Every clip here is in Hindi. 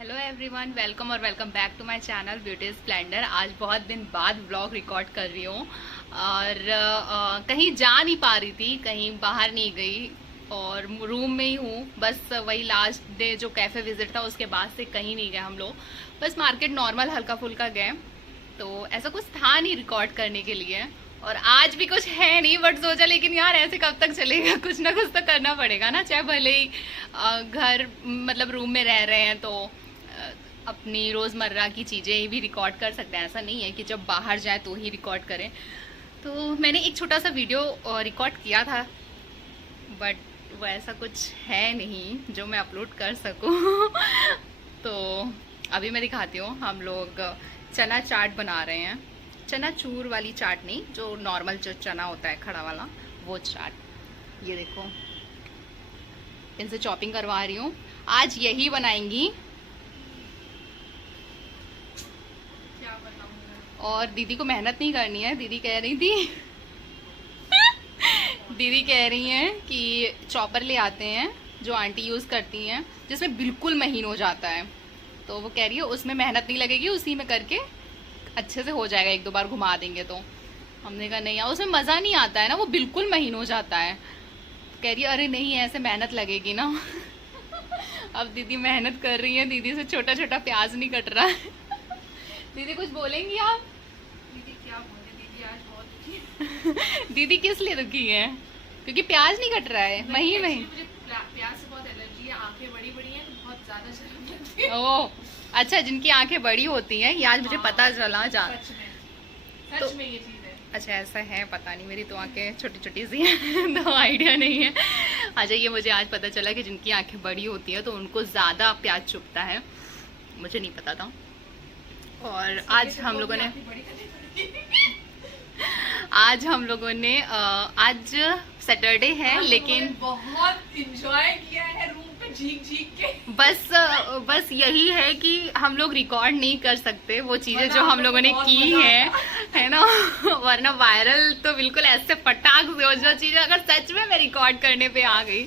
हेलो एवरीवन, वेलकम और welcome back to my channel beauty splendour. आज बहुत दिन बाद व्लॉग रिकॉर्ड कर रही हूँ और कहीं जा नहीं पा रही थी, कहीं बाहर नहीं गई और रूम में ही हूँ। बस वही लास्ट डे जो कैफ़े विजिट था उसके बाद से कहीं नहीं गए हम लोग। बस मार्केट नॉर्मल हल्का फुल्का गए, तो ऐसा कुछ था नहीं रिकॉर्ड करने के लिए और आज भी कुछ है नहीं। बट सोचा लेकिन यार ऐसे कब तक चलेगा, कुछ ना कुछ तो करना पड़ेगा ना, चाहे भले ही घर मतलब रूम में रह रहे हैं तो अपनी रोज़मर्रा की चीज़ें भी रिकॉर्ड कर सकते हैं। ऐसा नहीं है कि जब बाहर जाए तो ही रिकॉर्ड करें। तो मैंने एक छोटा सा वीडियो रिकॉर्ड किया था, बट वो ऐसा कुछ है नहीं जो मैं अपलोड कर सकूं। तो अभी मैं दिखाती हूँ। हम लोग चना चाट बना रहे हैं, चना चूर वाली चाट नहीं, जो नॉर्मल जो चना होता है खड़ा वाला, वो चाट। ये देखो, इनसे चॉपिंग करवा रही हूँ। आज यही बनाएंगी और दीदी को मेहनत नहीं करनी है। दीदी कह रही थी दीदी कह रही हैं कि चॉपर ले आते हैं जो आंटी यूज़ करती हैं, जिसमें बिल्कुल महीन हो जाता है। तो वो कह रही है उसमें मेहनत नहीं लगेगी, उसी में करके अच्छे से हो जाएगा, एक दो बार घुमा देंगे तो। हमने कहा नहीं यार, उसमें मज़ा नहीं आता है ना, वो बिल्कुल महीन हो जाता है। कह रही है अरे नहीं, ऐसे मेहनत लगेगी ना। अब दीदी मेहनत कर रही है, दीदी से छोटा छोटा प्याज नहीं कट रहा है। दीदी कुछ बोलेंगी आप? दीदी क्या बोले, दीदी आज बहुत दीदी किस लिए दुखी है? क्योंकि प्याज नहीं कट रहा है, महीन महीन। मुझे प्याज से बहुत एलर्जी है, आंखें बड़ी बड़ी हैं तो बहुत ज्यादा शर्म लगती है। ओह अच्छा, जिनकी आंखें बड़ी होती हैं, ये आज मुझे पता चला। सच में ये चीज है। अच्छा ऐसा है, पता नहीं, मेरी तो आंखें छोटी छोटी सी हैं। तो आइडिया नहीं है। अच्छा ये मुझे आज पता चला कि जिनकी आंखें बड़ी होती हैं तो उनको ज़्यादा प्याज चुभता है, मुझे नहीं पता था। और आज हम लोगों ने आज सैटरडे है लेकिन बहुत इंजॉय किया है रूम पे झीक झीक के। बस यही है कि हम लोग रिकॉर्ड नहीं कर सकते वो चीजें जो हम लोगों ने की है ना। वरना वायरल तो बिल्कुल ऐसे फटाक से हो, जो चीजें अगर सच में मैं रिकॉर्ड करने पे आ गई,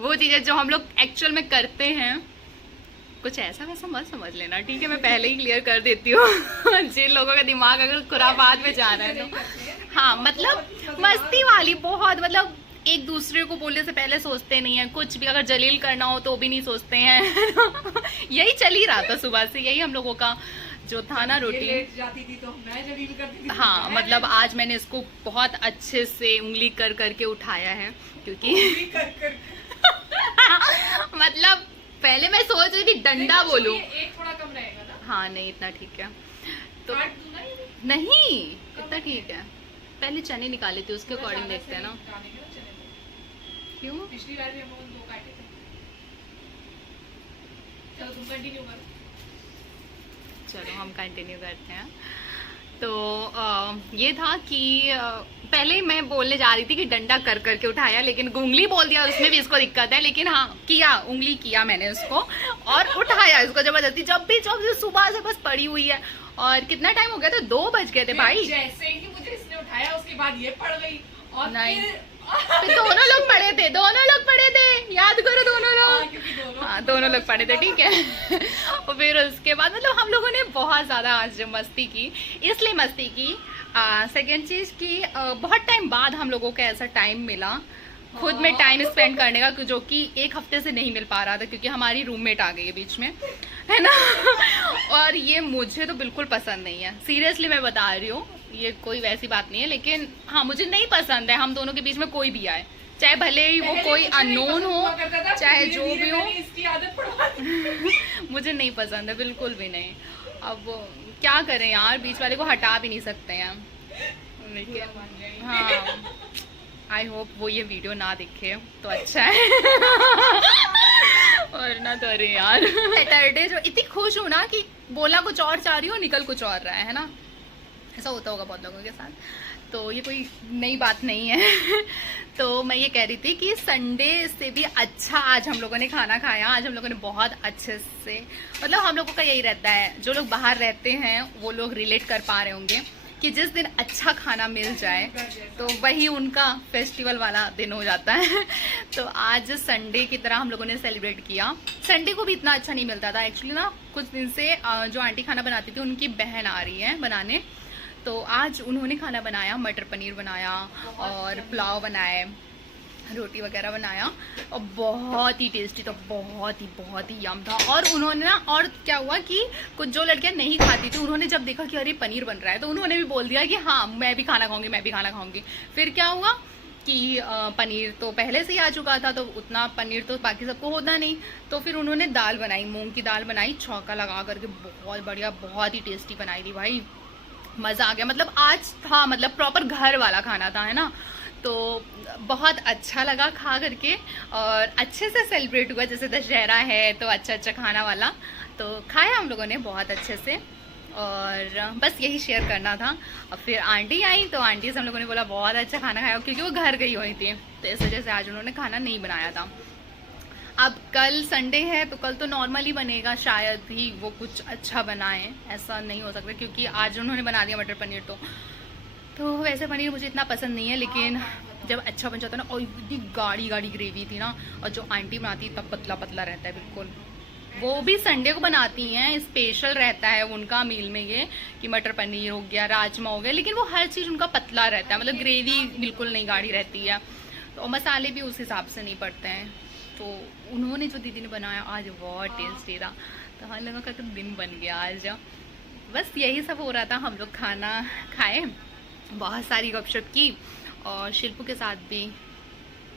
वो चीजें जो हम लोग एक्चुअल में करते हैं, कुछ ऐसा वैसा मत समझ लेना, ठीक है? मैं पहले ही क्लियर कर देती हूँ। जिन लोगों का दिमाग अगर खुरापात में जा रहा है तो हाँ, मतलब मस्ती वाली बहुत, मतलब एक दूसरे को बोलने से पहले सोचते नहीं है, कुछ भी अगर जलील करना हो तो भी नहीं सोचते हैं। यही चल ही रहा था सुबह से, यही हम लोगों का जो था ना रूटीन। जाती थी तो मैं जलील करती थी। हाँ मतलब आज मैंने इसको बहुत अच्छे से उंगली कर करके उठाया है, क्योंकि मतलब पहले मैं सोच रही थी डंडा बोलूं। एक थोड़ा कम रहेगा ना? हाँ नहीं, इतना ठीक है तो काट दूं ना ये? नहीं, इतना ठीक है। पहले चने निकाले थे, उसके अकॉर्डिंग देखते हैं ना। क्यों? पिछली बार भी हम लोग दो काटे थे। चलो तुम कंटिन्यू करो। चलो हम कंटिन्यू करते हैं। तो ये था कि पहले मैं बोलने जा रही थी कि डंडा कर करके उठाया, लेकिन उंगली बोल दिया, उसमें भी इसको दिक्कत है। लेकिन हाँ किया, उंगली किया मैंने उसको और उठाया इसको जबरदस्ती। जब भी सुबह से बस पड़ी हुई है। और कितना टाइम हो गया था? 2 बज गए थे भाई। जैसे ही मुझे इसने उठाया उसके बाद ये पड़ गई और नहीं। फिर दोनों लोग पड़े थे, दोनों लोग पड़े थे, याद करो दोनों लोग। क्योंकि हाँ दोनों लोग पड़े थे, ठीक है। और फिर उसके बाद मतलब हम लोगों ने बहुत ज़्यादा आज मस्ती की, इसलिए मस्ती की। सेकेंड चीज़ की बहुत टाइम बाद हम लोगों को ऐसा टाइम मिला खुद में टाइम स्पेंड करने का, जो कि एक हफ्ते से नहीं मिल पा रहा था, क्योंकि हमारी रूममेट आ गई है बीच में, है ना। और ये मुझे तो बिल्कुल पसंद नहीं है, सीरियसली मैं बता रही हूँ, ये कोई वैसी बात नहीं है। लेकिन हाँ मुझे नहीं पसंद है हम दोनों के बीच में कोई भी आए, चाहे भले ही वो कोई अननोन हो, चाहे जो भी हो। इसकी आदत पड़वा। मुझे नहीं पसंद है, बिल्कुल भी नहीं। अब क्या करें यार, बीच वाले को हटा भी नहीं सकते हैं। लेकिन हाँ, आई होप वो ये वीडियो ना दिखे तो अच्छा है। और ना तो अरे यार, सैटरडे जो इतनी खुश हूँ ना कि बोला कुछ और चाह रही हूँ, निकल कुछ और रहा है ना। ऐसा होता होगा बहुत लोगों के साथ, तो ये कोई नई बात नहीं है। तो मैं ये कह रही थी कि संडे से भी अच्छा आज हम लोगों ने खाना खाया। आज हम लोगों ने बहुत अच्छे से, मतलब हम लोगों का यही रहता है, जो लोग बाहर रहते हैं वो लोग रिलेट कर पा रहे होंगे कि जिस दिन अच्छा खाना मिल जाए तो वही उनका फेस्टिवल वाला दिन हो जाता है। तो आज संडे की तरह हम लोगों ने सेलिब्रेट किया। संडे को भी इतना अच्छा नहीं मिलता था एक्चुअली ना, कुछ दिन से जो आंटी खाना बनाती थी उनकी बहन आ रही है बनाने, तो आज उन्होंने खाना बनाया, मटर पनीर बनाया और पुलाव बनाए, रोटी वगैरह बनाया और बहुत ही टेस्टी था, बहुत ही यम था। और उन्होंने ना, और क्या हुआ कि कुछ जो लड़कियां नहीं खाती थी उन्होंने जब देखा कि अरे पनीर बन रहा है तो उन्होंने भी बोल दिया कि हाँ मैं भी खाना खाऊंगी, मैं भी खाना खाऊंगी। फिर क्या हुआ कि पनीर तो पहले से ही आ चुका था तो उतना पनीर तो बाकी सबको होता नहीं, तो फिर उन्होंने दाल बनाई, मूंग की दाल बनाई छौंका लगा करके, बहुत बढ़िया, बहुत ही टेस्टी बनाई थी भाई, मज़ा आ गया। मतलब आज था, मतलब प्रॉपर घर वाला खाना था, है ना, तो बहुत अच्छा लगा खा करके और अच्छे से सेलिब्रेट हुआ। जैसे दशहरा है तो अच्छा खाना वाला तो खाया हम लोगों ने बहुत अच्छे से, और बस यही शेयर करना था। और फिर आंटी आई तो आंटी से हम लोगों ने बोला बहुत अच्छा खाना खाया, क्योंकि वो घर गई हुई थी तो इस वजह से आज उन्होंने खाना नहीं बनाया था। अब कल संडे है तो कल तो नॉर्मल ही बनेगा, शायद ही वो कुछ अच्छा बनाए, ऐसा नहीं हो सकता क्योंकि आज उन्होंने बना दिया मटर पनीर। तो वैसे पनीर मुझे इतना पसंद नहीं है, लेकिन जब अच्छा बन जाता है ना, और इतनी गाढ़ी गाढ़ी ग्रेवी थी ना, और जो आंटी बनाती है तब पतला पतला रहता है बिल्कुल। वो भी संडे को बनाती हैं, स्पेशल रहता है उनका मील में ये कि मटर पनीर हो गया, राजमा हो गया, लेकिन वो हर चीज़ उनका पतला रहता है, मतलब ग्रेवी बिल्कुल नहीं गाढ़ी रहती है, तो मसाले भी उस हिसाब से नहीं पड़ते हैं। तो उन्होंने जो दीदी ने बनाया आज बहुत टेस्टी था, तो हम लोगों का तो दिन बन गया आज। बस यही सब हो रहा था, हम लोग खाना खाए, बहुत सारी गपशप की और शिल्पू के साथ भी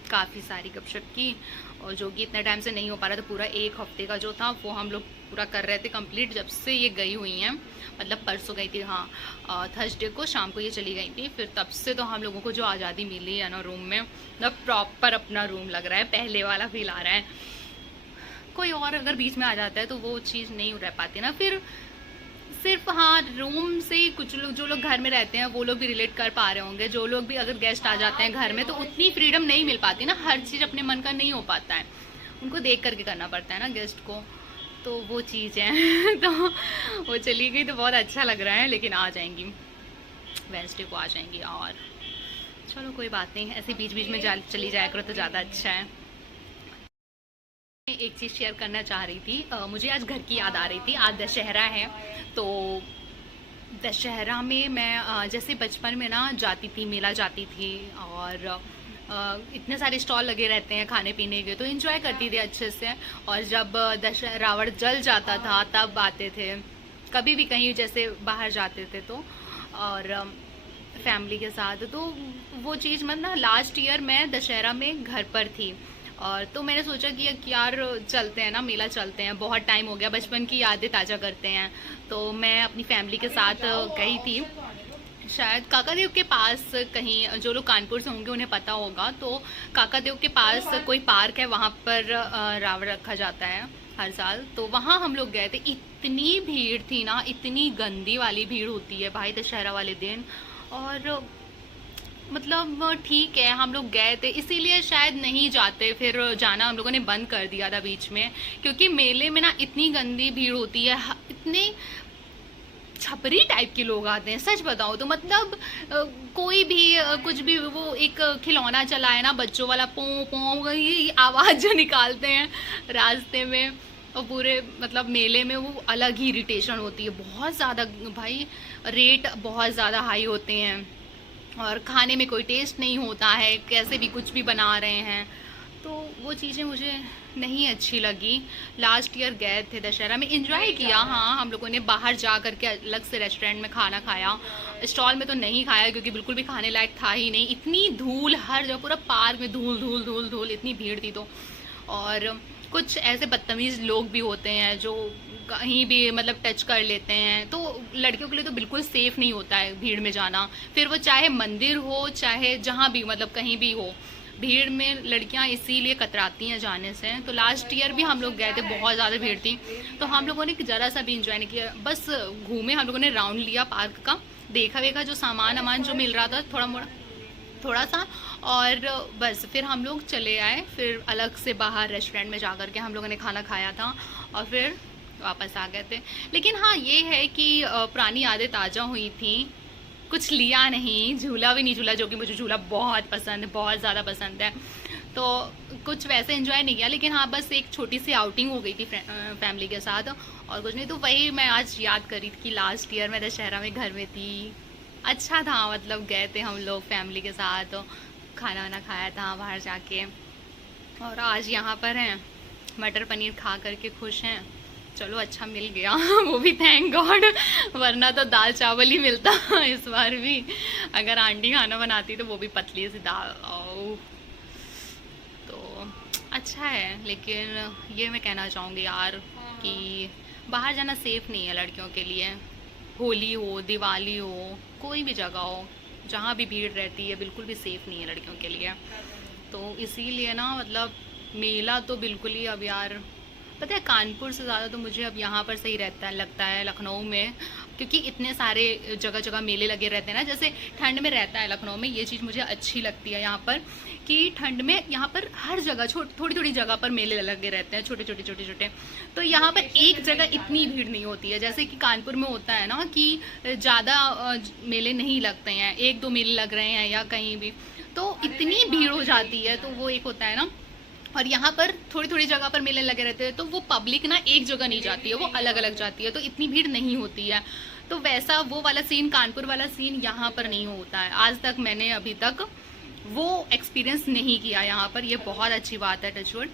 काफ़ी सारी गपशप की, और जो कि इतने टाइम से नहीं हो पा रहा था, पूरा एक हफ्ते का जो था वो हम लोग पूरा कर रहे थे कंप्लीट, जब से ये गई हुई हैं, मतलब परसों गई थी, हाँ थर्सडे को शाम को ये चली गई थी, फिर तब से तो हम लोगों को जो आज़ादी मिली है ना रूम में, मतलब प्रॉपर अपना रूम लग रहा है, पहले वाला फील आ रहा है। कोई और अगर बीच में आ जाता है तो वो चीज़ नहीं रह पाती ना, फिर सिर्फ हाँ रूम से ही कुछ लोग, जो लोग घर में रहते हैं वो लोग भी रिलेट कर पा रहे होंगे, जो लोग भी अगर गेस्ट आ जाते हैं घर में तो उतनी फ्रीडम नहीं मिल पाती ना, हर चीज़ अपने मन का नहीं हो पाता है, उनको देख करके करना पड़ता है ना गेस्ट को, तो वो चीज़ है। तो वो चली गई तो बहुत अच्छा लग रहा है, लेकिन आ जाएंगी वेंसडे को आ जाएंगी, और चलो कोई बात नहीं, ऐसे बीच बीच में चली जाया करो तो ज़्यादा अच्छा है। एक चीज़ शेयर करना चाह रही थी, मुझे आज घर की याद आ रही थी, आज दशहरा है, तो दशहरा में मैं जैसे बचपन में ना जाती थी, मेला जाती थी, और इतने सारे स्टॉल लगे रहते हैं खाने पीने के, तो एंजॉय करती थी अच्छे से। और जब रावण जल जाता था तब आते थे, कभी भी कहीं जैसे बाहर जाते थे तो, और फैमिली के साथ, तो वो चीज़ मतलब लास्ट ईयर मैं दशहरा में घर पर थी, और तो मैंने सोचा कि यार चलते हैं ना, मेला चलते हैं, बहुत टाइम हो गया, बचपन की यादें ताज़ा करते हैं। तो मैं अपनी फैमिली के साथ गई थी, शायद काकादेव के पास कहीं, जो लोग कानपुर से होंगे उन्हें पता होगा, तो काकादेव के पास कोई पार्क है, वहाँ पर रावण रखा जाता है हर साल, तो वहाँ हम लोग गए थे। इतनी भीड़ थी ना, इतनी गंदी वाली भीड़ होती है भाई दशहरा वाले दिन, और मतलब ठीक है हम लोग गए थे, इसीलिए शायद नहीं जाते, फिर जाना हम लोगों ने बंद कर दिया था बीच में, क्योंकि मेले में ना इतनी गंदी भीड़ होती है, इतने छपरी टाइप के लोग आते हैं, सच बताओ तो, मतलब कोई भी कुछ भी, वो एक खिलौना चलाए ना बच्चों वाला, पों पों ये आवाज़ जो निकालते हैं रास्ते में, और पूरे मतलब मेले में वो अलग ही इरिटेशन होती है, बहुत ज़्यादा भाई, रेट बहुत ज़्यादा हाई होते हैं, और खाने में कोई टेस्ट नहीं होता है, कैसे भी कुछ भी बना रहे हैं, तो वो चीज़ें मुझे नहीं अच्छी लगी। लास्ट ईयर गए थे दशहरा में, एंजॉय किया, हाँ हम लोगों ने बाहर जा करके अलग से रेस्टोरेंट में खाना खाया, स्टॉल में तो नहीं खाया क्योंकि बिल्कुल भी खाने लायक था ही नहीं, इतनी धूल हर जगह, पूरा पार्क में धूल धूल धूल धूल, इतनी भीड़ थी तो। और कुछ ऐसे बदतमीज़ लोग भी होते हैं जो कहीं भी मतलब टच कर लेते हैं, तो लड़कियों के लिए तो बिल्कुल सेफ़ नहीं होता है भीड़ में जाना, फिर वो चाहे मंदिर हो चाहे जहाँ भी, मतलब कहीं भी हो, भीड़ में लड़कियां इसीलिए कतराती हैं जाने से। तो लास्ट ईयर भी हम लोग गए थे, बहुत ज़्यादा भीड़ थी, तो हम लोगों ने ज़रा सा भी इंजॉय नहीं किया, बस घूमे, हम लोगों ने राउंड लिया पार्क का, देखा वेखा जो सामान वामान जो मिल रहा था थोड़ा सा, और बस फिर हम लोग चले आए, फिर अलग से बाहर रेस्टोरेंट में जा कर के हम लोगों ने खाना खाया था, और फिर वापस आ गए थे। लेकिन हाँ ये है कि पुरानी यादें ताज़ा हुई थी, कुछ लिया नहीं, झूला भी नहीं झूला, जो कि मुझे झूला बहुत पसंद है, बहुत ज़्यादा पसंद है। तो कुछ वैसे एंजॉय नहीं किया, लेकिन हाँ बस एक छोटी सी आउटिंग हो गई थी फैमिली के साथ, और कुछ नहीं। तो वही मैं आज याद करी थी कि लास्ट ईयर मैं दशहरा में घर में थी, अच्छा था, मतलब गए थे हम लोग फैमिली के साथ, खाना वाना खाया था बाहर जाके, और आज यहाँ पर हैं, मटर पनीर खा करके खुश हैं। चलो अच्छा मिल गया वो भी थैंक गॉड, वरना तो दाल चावल ही मिलता इस बार भी। अगर आंटी खाना बनाती तो वो भी पतली सी दाल। तो अच्छा है, लेकिन ये मैं कहना चाहूँगी यार कि बाहर जाना सेफ़ नहीं है लड़कियों के लिए। होली हो, दिवाली हो, कोई भी जगह हो, जहाँ भी भीड़ रहती है, बिल्कुल भी सेफ़ नहीं है लड़कियों के लिए। तो इसीलिए ना मतलब मेला तो बिल्कुल ही अब यार, पता है कानपुर से ज़्यादा तो मुझे अब यहाँ पर सही रहता है, लगता है लखनऊ में, क्योंकि इतने सारे जगह जगह मेले लगे रहते हैं ना। जैसे ठंड में रहता है लखनऊ में, ये चीज़ मुझे अच्छी लगती है यहाँ पर, कि ठंड में यहाँ पर हर जगह थोड़ी थोड़ी जगह पर मेले लगे रहते हैं, छोटे छोटे। तो यहाँ पर एक जगह इतनी भीड़ नहीं होती है, जैसे कि कानपुर में होता है ना कि ज़्यादा मेले नहीं लगते हैं, 1-2 मेले लग रहे हैं या कहीं भी, तो इतनी भीड़ हो जाती है। तो वो एक होता है ना, और यहाँ पर थोड़ी थोड़ी जगह पर मेले लगे रहते हैं, तो वो पब्लिक ना एक जगह नहीं जाती है, वो अलग अलग जाती है, तो इतनी भीड़ नहीं होती है। तो वैसा वो वाला सीन, कानपुर वाला सीन यहाँ पर नहीं होता है। आज तक मैंने अभी तक वो एक्सपीरियंस नहीं किया यहाँ पर, ये बहुत अच्छी बात है, टचवुड।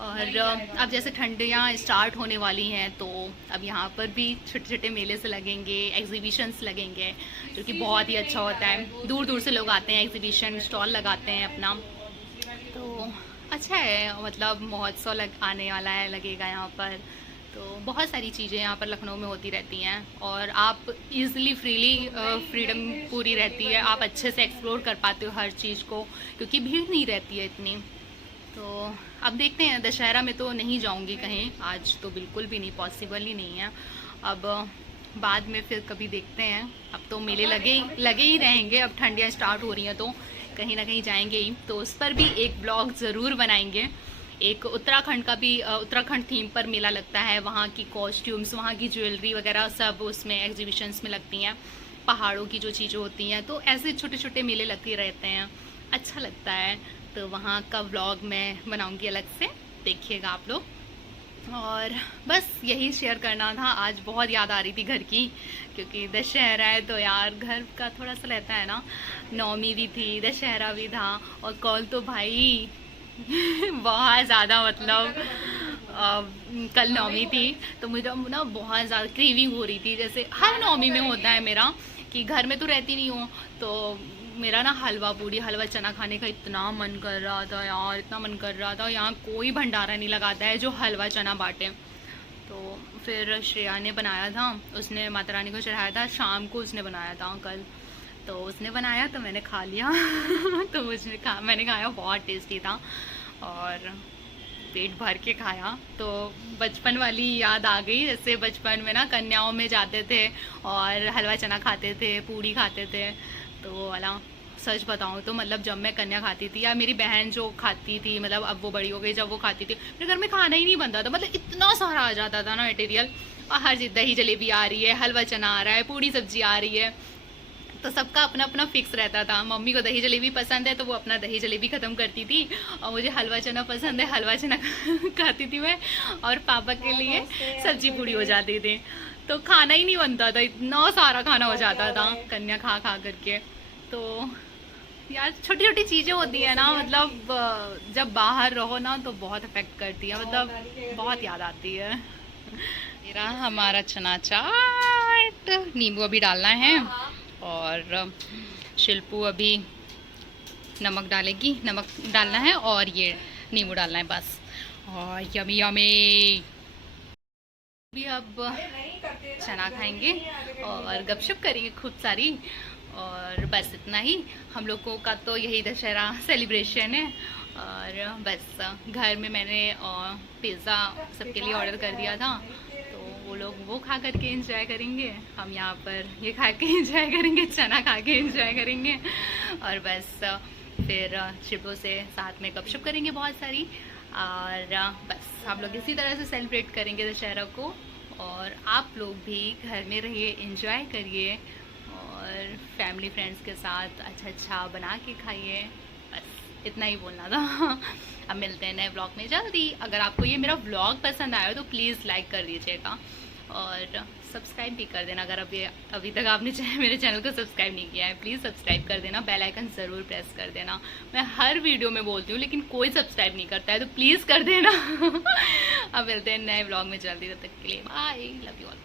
और अब जैसे ठंडियाँ स्टार्ट होने वाली हैं, तो अब यहाँ पर भी छोटे छोटे मेले से लगेंगे, एग्जीबिशंस लगेंगे, जो कि बहुत ही अच्छा होता है। दूर दूर से लोग आते हैं, एग्जीबिशन स्टॉल लगाते हैं अपना, तो अच्छा है। मतलब महोत्सव आने वाला है, लगेगा यहाँ पर, तो बहुत सारी चीज़ें यहाँ पर लखनऊ में होती रहती हैं, और आप इजीली फ्रीली फ्रीडम पूरी रहती है, आप अच्छे से एक्सप्लोर कर पाते हो हर चीज़ को, क्योंकि भीड़ नहीं रहती है इतनी। तो अब देखते हैं, दशहरा में तो नहीं जाऊँगी कहीं, आज तो बिल्कुल भी नहीं, पॉसिबल ही नहीं है। अब बाद में फिर कभी देखते हैं, अब तो मेले लगे ही रहेंगे, अब ठंडियाँ स्टार्ट हो रही हैं तो कहीं ना कहीं जाएंगे ही, तो उस पर भी एक ब्लॉग ज़रूर बनाएंगे। एक उत्तराखंड का भी, उत्तराखंड थीम पर मेला लगता है, वहाँ की कॉस्ट्यूम्स, वहाँ की ज्वेलरी वगैरह सब उसमें एग्जीबिशंस में लगती हैं, पहाड़ों की जो चीज़ें होती हैं, तो ऐसे छोटे छोटे मेले लगते रहते हैं, अच्छा लगता है। तो वहाँ का व्लॉग मैं बनाऊँगी अलग से, देखिएगा आप लोग। और बस यही शेयर करना था, आज बहुत याद आ रही थी घर की, क्योंकि दशहरा है तो यार घर का थोड़ा सा रहता है ना। नौमी भी थी, दशहरा भी था, और कल तो भाई बहुत ज़्यादा, मतलब कल नौमी थी, तो मुझे ना बहुत ज़्यादा क्रेविंग हो रही थी। जैसे हर नौमी में होता है मेरा, कि घर में तो रहती नहीं हूँ, तो मेरा ना हलवा पूड़ी, हलवा चना खाने का इतना मन कर रहा था यार, इतना मन कर रहा था। यहाँ कोई भंडारा नहीं लगाता है जो हलवा चना बांटे। तो फिर श्रेया ने बनाया था, उसने माता रानी को चढ़ाया था, शाम को उसने बनाया था कल, तो उसने बनाया तो मैंने खा लिया तो मैंने खाया, बहुत टेस्टी था, और पेट भर के खाया। तो बचपन वाली याद आ गई, जैसे बचपन में ना कन्याओं में जाते थे और हलवा चना खाते थे, पूड़ी खाते थे, तो वो वाला। सच बताऊँ तो मतलब जब मैं कन्या खाती थी, या मेरी बहन जो खाती थी, मतलब अब वो बड़ी हो गई, जब वो खाती थी, मेरे घर में खाना ही नहीं बनता था, मतलब इतना सारा आ जाता था ना मटेरियल, और हर चीज़, दही जलेबी आ रही है, हलवा चना आ रहा है, पूड़ी सब्जी आ रही है, तो सबका अपना अपना फिक्स रहता था। मम्मी को दही जलेबी पसंद है तो वो अपना दही जलेबी ख़त्म करती थी, और मुझे हलवा चना पसंद है, हलवा चना खाती थी मैं, और पापा के लिए सब्जी पूड़ी हो जाती थी। तो खाना ही नहीं बनता था, इतना सारा खाना हो जाता था कन्या खा खा करके। तो यार छोटी छोटी चीज़ें होती है ना, मतलब जब बाहर रहो ना तो बहुत अफेक्ट करती है, मतलब बहुत याद आती है। मेरा हमारा चना चाट, नींबू अभी डालना है, और शिल्पू अभी नमक डालेगी, नमक डालना है, और ये नींबू डालना है बस, और यमी यमी। भी अब चना खाएंगे और गपशप करेंगे खूब सारी, और बस इतना ही। हम लोगों का तो यही दशहरा सेलिब्रेशन है, और बस घर में मैंने पिज़्ज़ा सबके लिए ऑर्डर कर दिया था, तो वो लोग वो खा करके एंजॉय करेंगे, हम यहाँ पर ये खा के एंजॉय करेंगे, चना खा के एंजॉय करेंगे, और बस फिर शिबो से साथ में गपशप करेंगे बहुत सारी, और बस हम लोग इसी तरह से सेलिब्रेट करेंगे दशहरा को। और आप लोग भी घर में रहिए, एंजॉय करिए, और और फैमिली फ्रेंड्स के साथ अच्छा अच्छा बना के खाइए। बस इतना ही बोलना था। अब मिलते हैं नए ब्लॉग में जल्दी। अगर आपको ये मेरा ब्लॉग पसंद आया तो प्लीज़ लाइक कर दीजिएगा और सब्सक्राइब भी कर देना। अगर अभी तक आपने मेरे चैनल को सब्सक्राइब नहीं किया है, प्लीज़ सब्सक्राइब कर देना, बेल आइकन ज़रूर प्रेस कर देना। मैं हर वीडियो में बोलती हूँ लेकिन कोई सब्सक्राइब नहीं करता है, तो प्लीज़ कर देना। अब मिलते हैं नए ब्लॉग में जल्दी, तब तक के लिए बाय, लव यू ऑल।